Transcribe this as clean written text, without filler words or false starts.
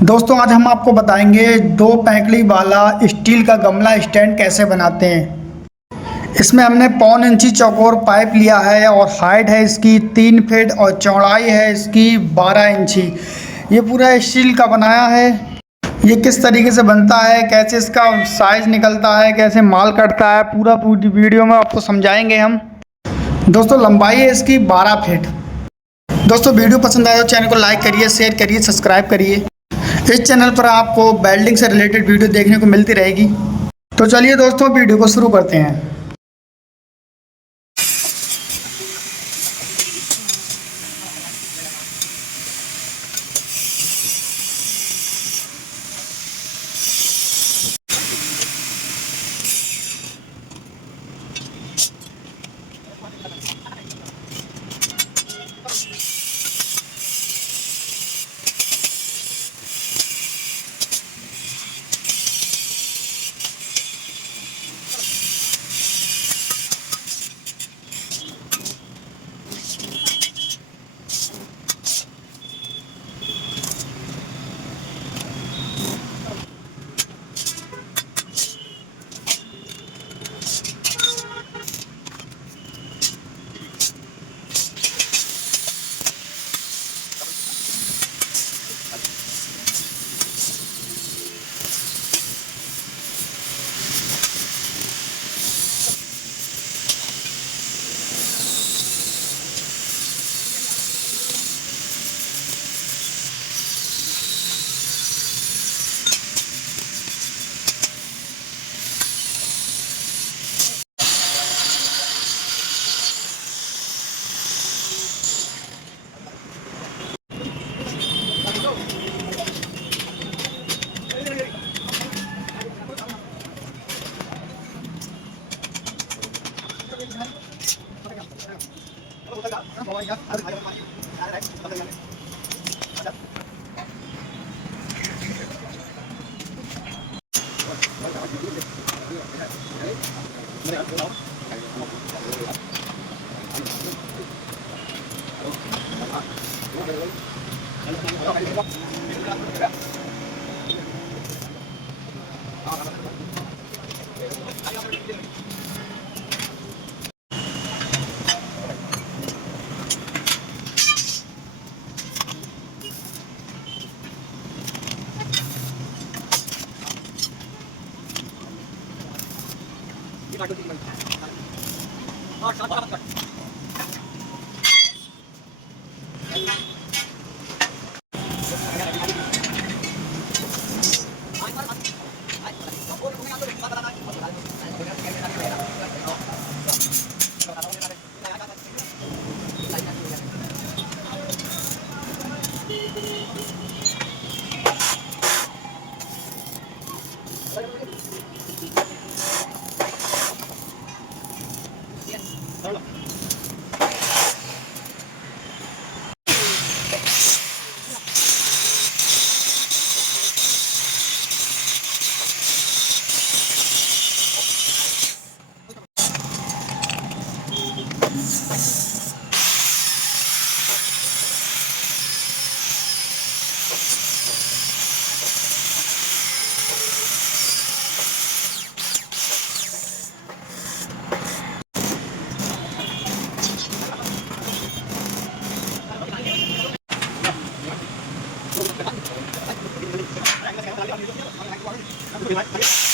दोस्तों आज हम आपको बताएंगे दो पैंकड़ी वाला स्टील का गमला स्टैंड कैसे बनाते हैं। इसमें हमने 1.25 इंची चौकोर पाइप लिया है और हाइट है इसकी 3 फीट और चौड़ाई है इसकी 12 इंची। ये पूरा स्टील का बनाया है। ये किस तरीके से बनता है, कैसे इसका साइज निकलता है, कैसे माल कटता है, पूरी वीडियो में आपको समझाएंगे हम। दोस्तों लंबाई है इसकी 12 फीट। दोस्तों वीडियो पसंद आए तो चैनल को लाइक करिए, शेयर करिए, सब्सक्राइब करिए। इस चैनल पर आपको वेल्डिंग से रिलेटेड वीडियो देखने को मिलती रहेगी। तो चलिए दोस्तों वीडियो को शुरू करते हैं। Hãy subscribe cho kênh Ghiền Mì Gõ để không bỏ lỡ những video hấp dẫn।